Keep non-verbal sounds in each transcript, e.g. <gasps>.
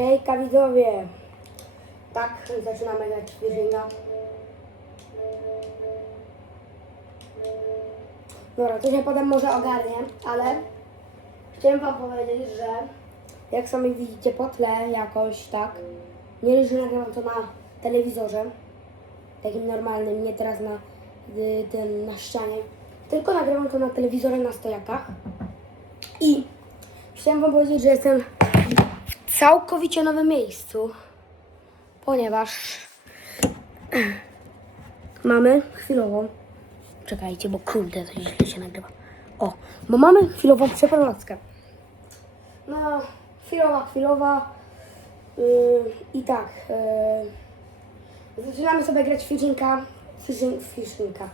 Hejka widzowie! Tak, zaczynamy grać w Wirzinga. Dobra, to się potem może ogarnię, ale chciałem wam powiedzieć, że jak sami widzicie po tle jakoś tak, nie leży nagrywam to na telewizorze, takim normalnym, nie teraz na y, tym na ścianie, tylko nagrywam to na telewizorze na stojakach. I chciałem wam powiedzieć, że jestem całkowicie nowym miejscu, ponieważ <clears throat> mamy chwilową, czekajcie, bo kurde, to źle się nagrywa. O, bo mamy chwilową przeprowadzkę. No, chwilowa, chwilowa. Yy, I tak, yy, zaczynamy sobie grać fishinga, fishing, fishinga,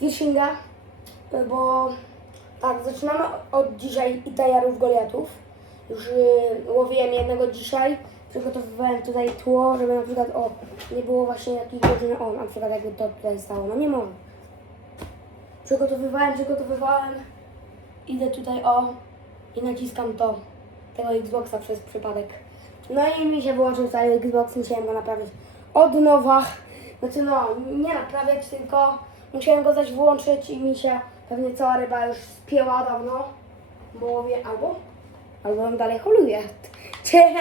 fishinga, bo tak, zaczynamy od dzisiaj Itajarów Goliatów. Już yy, łowiłem jednego dzisiaj, przygotowywałem tutaj tło, żeby na przykład, o, nie było właśnie jakichś godzin, o, na przykład jakby to tutaj stało, no nie może. Przygotowywałem, przygotowywałem, idę tutaj, o, i naciskam to, tego Xboxa przez przypadek. No i mi się wyłączył cały Xbox, musiałem go naprawić od nowa. Znaczy no, nie naprawiać, tylko musiałem go zaś włączyć i mi się pewnie cała ryba już spięła dawno. Bo łowię albo, albo on dalej holuje. <laughs> Cie,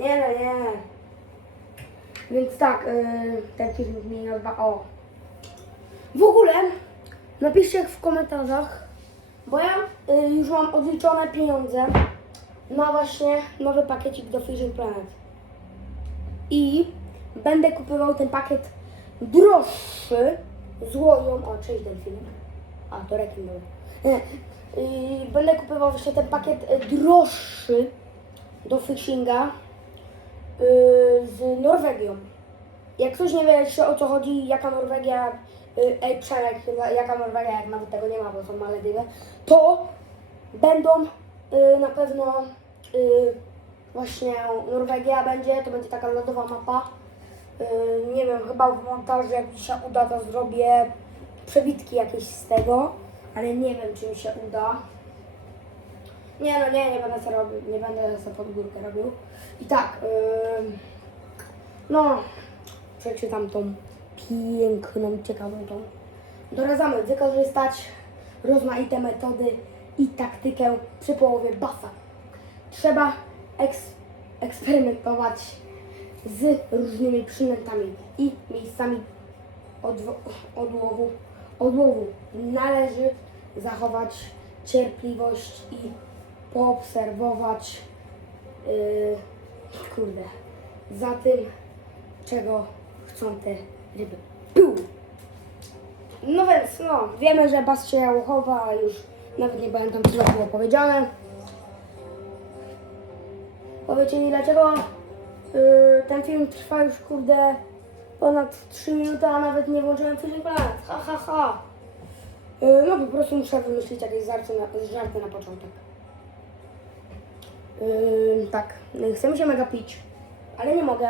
nie no, nie. Więc tak, yy, ten film mi nazywa o. W ogóle napiszcie w komentarzach, bo ja y, już mam odliczone pieniądze na właśnie nowy pakiecik do Fishing Planet. I będę kupował ten pakiet droższy z. O, cześć delfiny. A, to rekin był. <laughs> Będę kupował właśnie ten pakiet y, droższy do fishinga y, z Norwegią. Jak ktoś nie wie jeszcze o co chodzi, jaka Norwegia, y, ej Przemek, jaka Norwegia, jak nawet tego nie ma, bo są Malediwy, to będą na pewno właśnie Norwegia będzie, to będzie taka lodowa mapa. Nie wiem, chyba w montażu jak mi się uda, to zrobię przebitki jakieś z tego, ale nie wiem czy mi się uda. Nie no nie, nie będę sobie robił, nie będę sobie pod górkę robił. I tak, y, no, przeczytam tą piękną, ciekawą tą. Doradzamy wykorzystać rozmaite metody i taktykę przy połowie basa. Trzeba eks- eksperymentować z różnymi przynętami i miejscami odłowu. odłowu. Należy zachować cierpliwość i poobserwować yy, kurde, za tym, czego chcą te ryby. Piu! No więc, no, wiemy, że bas się jałochowa, już nawet nie pamiętam, co było powiedziane. Powiecie mi, dlaczego yy, ten film trwa już, kurde, ponad 3 minuty, a nawet nie włączyłem Planet. Ha, ha, ha. Yy, no, po prostu muszę wymyślić jakieś żarty na, żarty na początek. Yy, tak, chcemy się mega pić, ale nie mogę.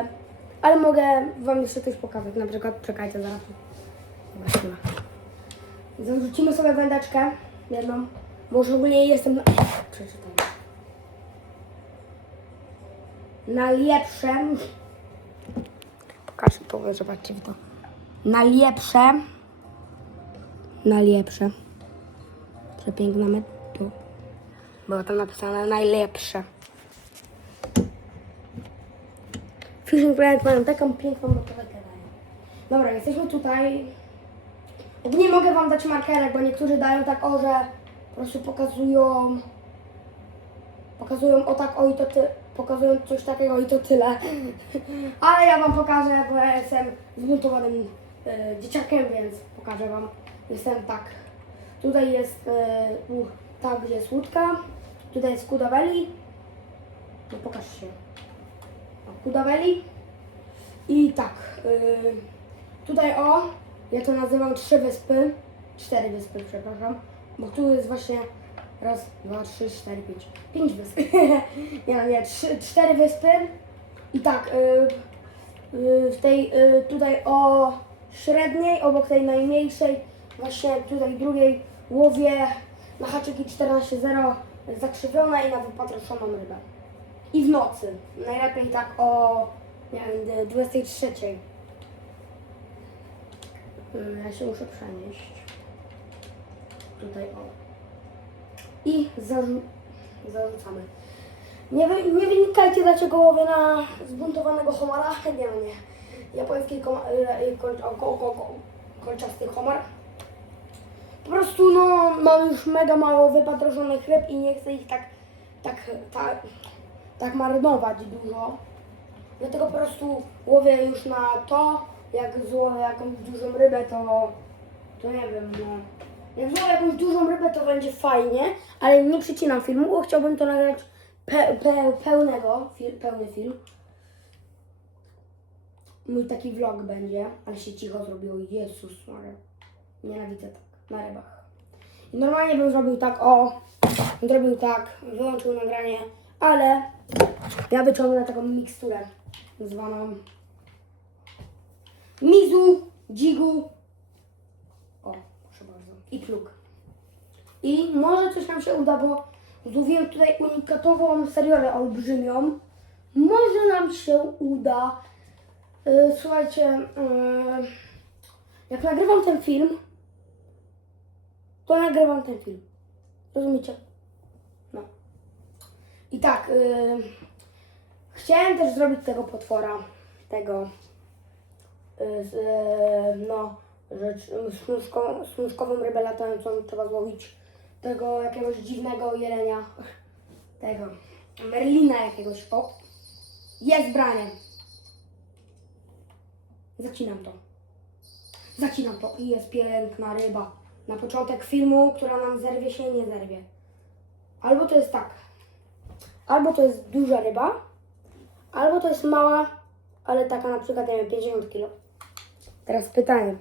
Ale mogę wam jeszcze coś pokazać, na przykład, czekajcie zaraz. Właśnie. Zarzucimy sobie wędeczkę jedną, bo już ogólnie jestem na... Przeczytam. Pokażę, to zobaczcie w to. Na lepsze... Na lepsze. Przepiękna metu. Było tam napisane najlepsze. Fishing Planet mają taką piękną dają. Dobra, jesteśmy tutaj. Nie mogę wam dać markerek, bo niektórzy dają tak o, że po prostu pokazują pokazują o tak, o i to ty, pokazują coś takiego i to tyle. <laughs> Ale ja wam pokażę, bo ja jestem zbuntowanym e, dzieciakiem, więc pokażę wam. Jestem tak. Tutaj jest e, u, tak, gdzie jest łódka. Tutaj jest Kudaweli. No pokaż się. Kudaweli. I tak. y, tutaj o, ja to nazywam trzy wyspy. Cztery wyspy, przepraszam. Bo tu jest właśnie raz, dwa, trzy, cztery, pięć. Pięć wysp. <laughs> nie, no nie, trzy, cztery wyspy. I tak, y, w tej tutaj o średniej, obok tej najmniejszej, właśnie tutaj drugiej łowię na haczyki 14.0 zakrzywione i na wypatroszoną rybę. I w nocy. Najlepiej tak o nie wiem, 23. Mm, Ja się muszę przenieść. Tutaj o. I zarzu- zarzucamy. Nie, wy, nie wynikajcie dlaczego łowię na zbuntowanego homara. <laughs> Nie no nie. Japoński koma, e, kol, o, ko, ko, ko, kolczasty homar. Po prostu no mam już mega mało wypatroszonych ryb i nie chcę ich tak, tak, tak, tak marnować dużo. Dlatego po prostu łowię już na to, jak złowię jakąś dużą rybę, to, to nie wiem, no. Jak złowię jakąś dużą rybę, to będzie fajnie, ale nie przycinam filmu, bo chciałbym to nagrać pe, pe, pełnego, fil, pełny film. Mój taki vlog będzie, ale się cicho zrobiło. Jezus Maria. Nienawidzę tak na rybach. I normalnie bym zrobił tak, o, zrobił tak, wyłączył nagranie, ale ja wyciągnę taką miksturę zwaną Mizu, Dzigu, o, proszę bardzo, i plug. I może coś nam się uda, bo złowiłem tutaj unikatową seriolę olbrzymią. Może nam się uda. Yy, słuchajcie, yy, jak nagrywam ten film, to nagrywam ten film. Rozumiecie? No. I tak, yy, chciałem też zrobić tego potwora, tego, yy, z, yy, no, rzecz, smuszko, smuszkową rybę latającą trzeba złowić, tego jakiegoś dziwnego jelenia, <laughs> tego, merlina jakiegoś, o, jest branie. Zacinam to. Zacinam to i jest piękna ryba. Na początek filmu, która nam zerwie się nie zerwie. Albo to jest tak. Albo to jest duża ryba, albo to jest mała, ale taka na przykład, nie wiem, 50 kg. Teraz pytanie.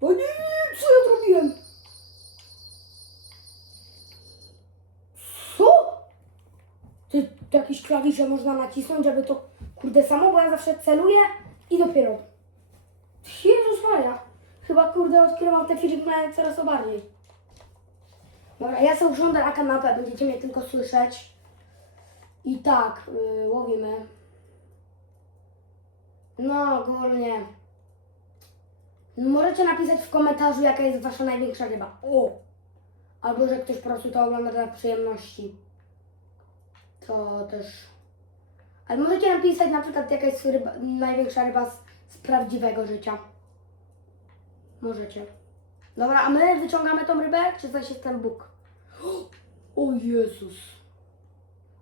O nie, co ja zrobiłem? Co? Ty, to jakieś klawisze można nacisnąć, żeby to kurde samo, bo ja zawsze celuję i dopiero. Kurde odkrywam te filmy coraz to bardziej. Dobra, ja sobie usiądę na kanapę, będziecie mnie tylko słyszeć. I tak, yy, łowimy. No, ogólnie. Możecie napisać w komentarzu, jaka jest wasza największa ryba. O! Albo, że ktoś po prostu to ogląda dla przyjemności. To też. Ale możecie napisać na przykład, jaka jest ryba, największa ryba z, z prawdziwego życia. Możecie. Dobra, a my wyciągamy tą rybę, czy coś jest ten Bóg? <gasps> O Jezus.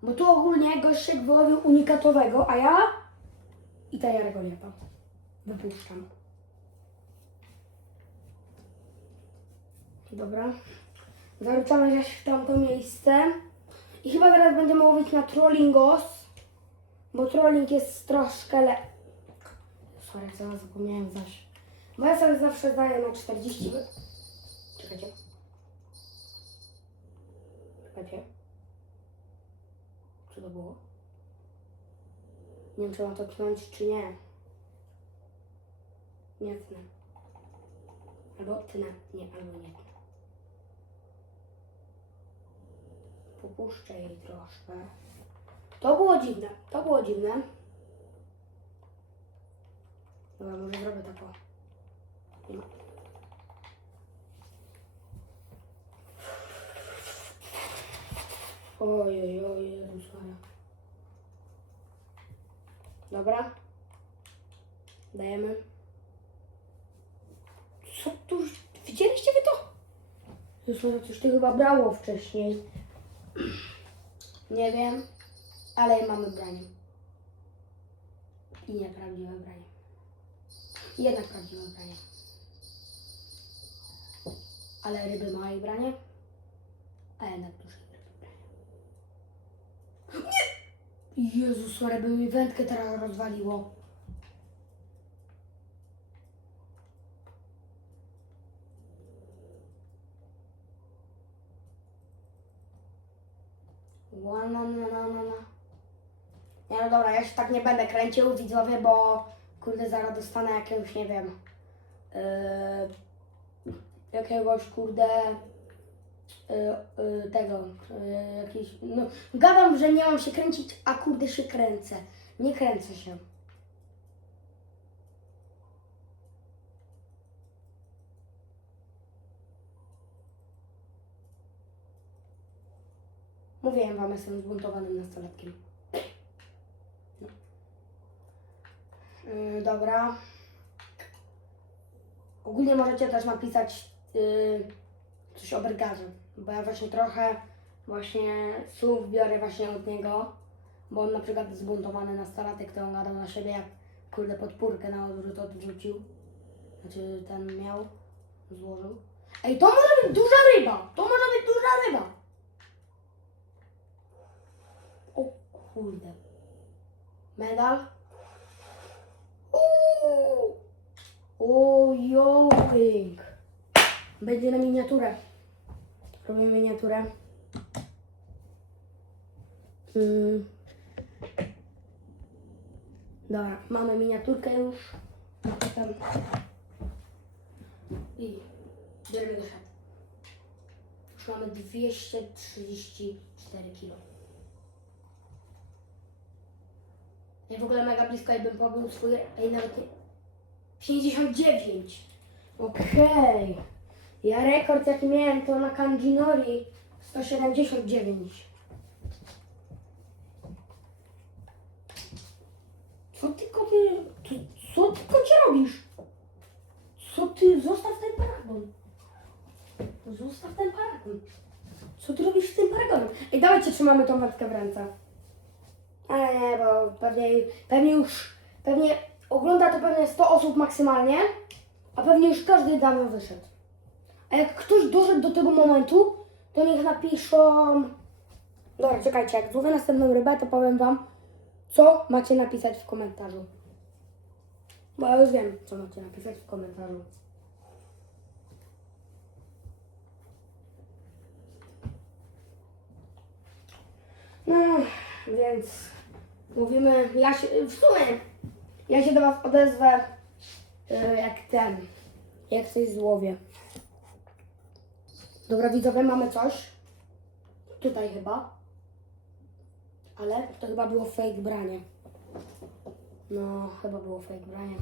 Bo tu ogólnie gościek wyłowił unikatowego, a ja i ta Jarego Liepa. Wypuszczam. Dobra. Zaruczamy się w tamto miejsce. I chyba teraz będziemy łowić na trollingos, bo trolling jest troszkę le... Sorry, zaraz zapomniałem zaś. Bo ja sobie zawsze daję na 40. wy- Czekajcie. Czekajcie. Co to było? Nie wiem, czy mam to tknąć, czy nie. Nie tnę. Albo tnę. Nie, albo nie tnę. Popuszczę jej troszkę. To było dziwne. To było dziwne. Dobra, może zrobię taką. Ojej, ojej, Jezus Maria. Dobra. Dajemy. Co tu? Widzieliście wy to? Jezus coś to chyba brało wcześniej. Nie wiem, ale mamy branie. I nieprawdziwe branie. Jednak prawdziwe branie. Ale ryby mają branie, a jednak duże ryby branie. Nie! Jezus, Maria, by mi wędkę teraz rozwaliło. Ła, na, na, na, na, na. Nie no dobra, ja się tak nie będę kręcił widzowie, bo kurde zaraz dostanę jakiegoś, nie wiem, yy, jakiegoś kurde y, y, tego, y, jakiś, no, gadam, że nie mam się kręcić, a kurde się kręcę. Nie kręcę się. Mówiłem wam, jestem zbuntowanym nastolatkiem. No. Yy, dobra. Ogólnie możecie też napisać yy, coś o Bergarze, bo ja właśnie trochę właśnie słów biorę właśnie od niego, bo on na przykład zbuntowany nastolatek, to on gadał na siebie jak kurde podpórkę na odwrót odwrócił. Znaczy ten miał, złożył. Ej, to może być duża ryba! To może być duża ryba! O kurde. Medal. Uuu. O, jołking. Będzie na miniaturę. Robimy miniaturę. Mm. Dobra, mamy miniaturkę już. Potem... I bierzemy do szat. Już mamy 234 kg. Ja w ogóle mega blisko, jakbym pobił swój... Ej, nawet nie... 59. Okej. Ja rekord jaki miałem to na Kanjinori 179. Co ty kopie... ty- Co ty kocie robisz? Co ty... Zostaw ten paragon. Zostaw ten paragon. Co ty robisz z tym paragonem? Ej, dawajcie trzymamy tą wędkę w ręce. Ale nie, bo pewnie, pewnie już, pewnie ogląda to pewnie 100 osób maksymalnie, a pewnie już każdy dawno wyszedł. A jak ktoś doszedł do tego momentu, to niech napiszą... Dobra, czekajcie, jak złowię następną rybę, to powiem wam, co macie napisać w komentarzu. Bo ja już wiem, co macie napisać w komentarzu. No, więc mówimy, ja się, w sumie, ja się do Was odezwę y, jak ten, jak coś złowię. Dobra widzowie, mamy coś. Tutaj chyba. Ale to chyba było fake branie. No, chyba było fake branie.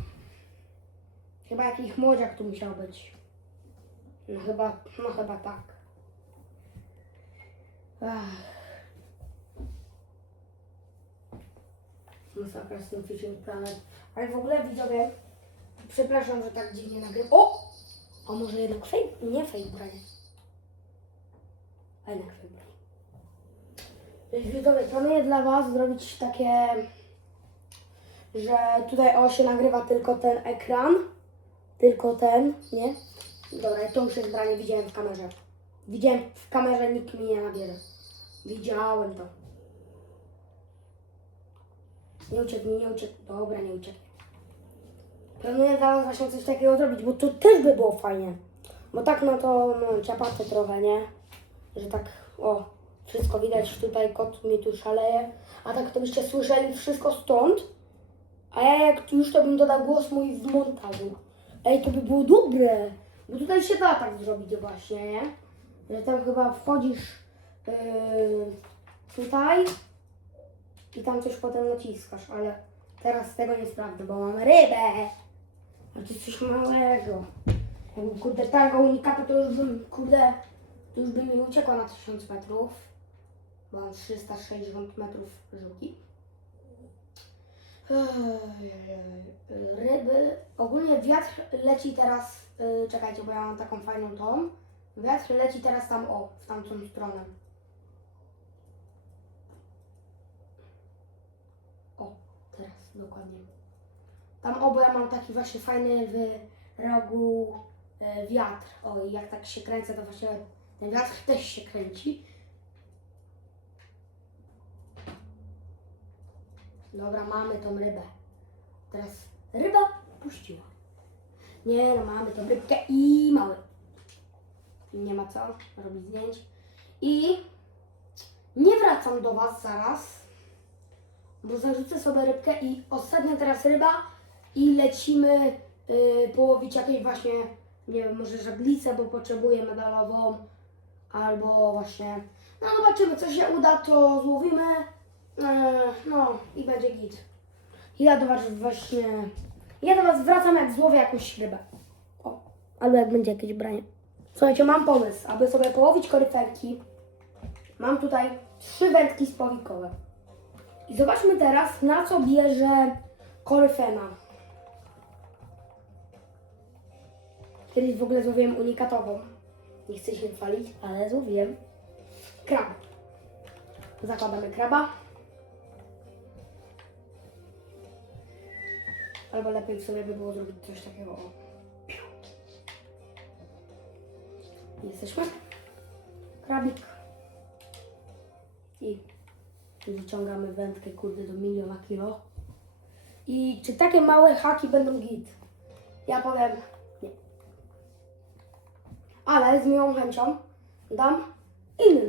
Chyba jakiś młodziak tu musiał być. No chyba, no chyba tak. Ach. Masakra z tym Fishing Planet. Ale w ogóle widzowie, przepraszam, że tak dziwnie nagrywam. O! A może jednak fake? Nie fake branie. Widzowie, planuję dla Was zrobić takie, że tutaj o się nagrywa tylko ten ekran. Tylko ten, nie? Dobra, to już jest branie, widziałem w kamerze. Widziałem w kamerze, nikt mi nie nabierze. Widziałem to. Nie ucieknij, nie ucieknij. Dobra, nie ucieknij. Planuję dla Was właśnie coś takiego zrobić, bo to też by było fajnie. Bo tak no to no, ciapaty trochę, nie? Że tak, o, wszystko widać tutaj, kot mi tu szaleje. A tak to byście słyszeli wszystko stąd. A ja jak już to bym dodał głos mój w montażu. Ej, to by było dobre. Bo tutaj się da tak zrobić właśnie, nie? Że tam chyba wchodzisz yy, tutaj i tam coś potem naciskasz, ale teraz tego nie sprawdzę, bo mam rybę. A to coś małego. Jakby kurde tego unikata to już bym, kurde, to już by mi uciekło na 1000 metrów. Bo mam 360 metrów żółki. Ryby. Ogólnie wiatr leci teraz. Yy, czekajcie, bo ja mam taką fajną tą. Wiatr leci teraz tam o, w tamtą stronę. O, teraz dokładnie. Tam obok ja mam taki właśnie fajny w rogu e, wiatr. O, jak tak się kręcę, to właśnie ten wiatr też się kręci. Dobra, mamy tą rybę. Teraz ryba puściła. Nie no, mamy tą rybkę i mały. Nie ma co robić zdjęć. I nie wracam do Was zaraz, bo zarzucę sobie rybkę i ostatnia teraz ryba i lecimy y, połowić jakieś właśnie, nie wiem, może żaglicę, bo potrzebuję medalową, albo właśnie, no zobaczymy, co się uda, to złowimy, e, no i będzie git. Ja do Was właśnie, ja do Was wracam jak złowię jakąś rybę. O, albo jak będzie jakieś branie. Słuchajcie, mam pomysł, aby sobie połowić koryferki. Mam tutaj trzy wędki spowikowe. I zobaczmy teraz, na co bierze koryfena. Kiedyś w ogóle złowiłem unikatową. Nie chcę się chwalić, ale złowiłem krab. Zakładamy kraba. Albo lepiej w sumie by było zrobić coś takiego. O. Jesteśmy. Krabik. I wyciągamy wędkę, kurde, do miliona kilo. I czy takie małe haki będą git? Ja powiem. Ale z miłą chęcią dam inny.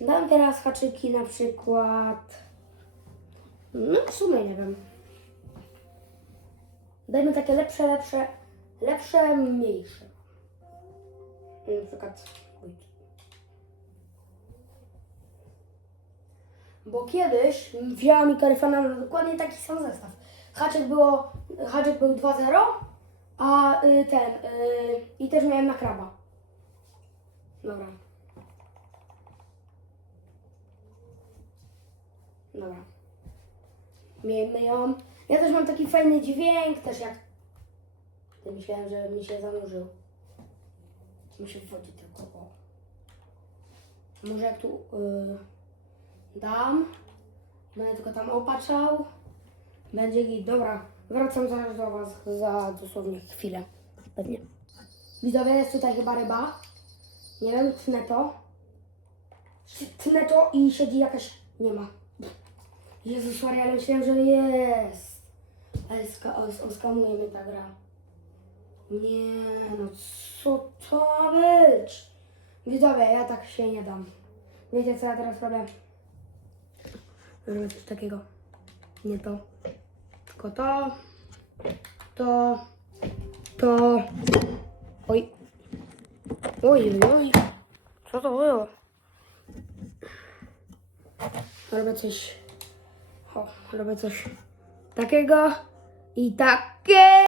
Dam teraz haczyki na przykład. No w sumie nie wiem. Dajmy takie lepsze, lepsze, lepsze, mniejsze. Na przykład. Bo kiedyś wzięła mi karyfana na dokładnie taki sam zestaw. Haczyk było, haczyk był 2-0, a y, ten, y, i też miałem na kraba. Dobra. Dobra. Miejmy ją. Ja też mam taki fajny dźwięk, też jak... Ty myślałem, że mi się zanurzył. Mi się wchodzi tylko, o. Może jak tu y, dam, będę tylko tam opatrzał, będzie git. Dobra, wracam zaraz do Was za dosłownie chwilę. Pewnie. Widzowie, jest tutaj chyba ryba. Nie wiem, tnę to. Tnę to i siedzi jakaś... Nie ma. Jezus Maria, ale myślałem, że jest. Ale ska, os- mnie ta gra. Nie, no co to być? Widzowie, ja tak się nie dam. Wiecie co ja teraz robię? Robię coś takiego. Nie to. Tylko to. To. To. Oj. Oj, oj. Co to było? Robię coś. O, robię coś takiego i takie.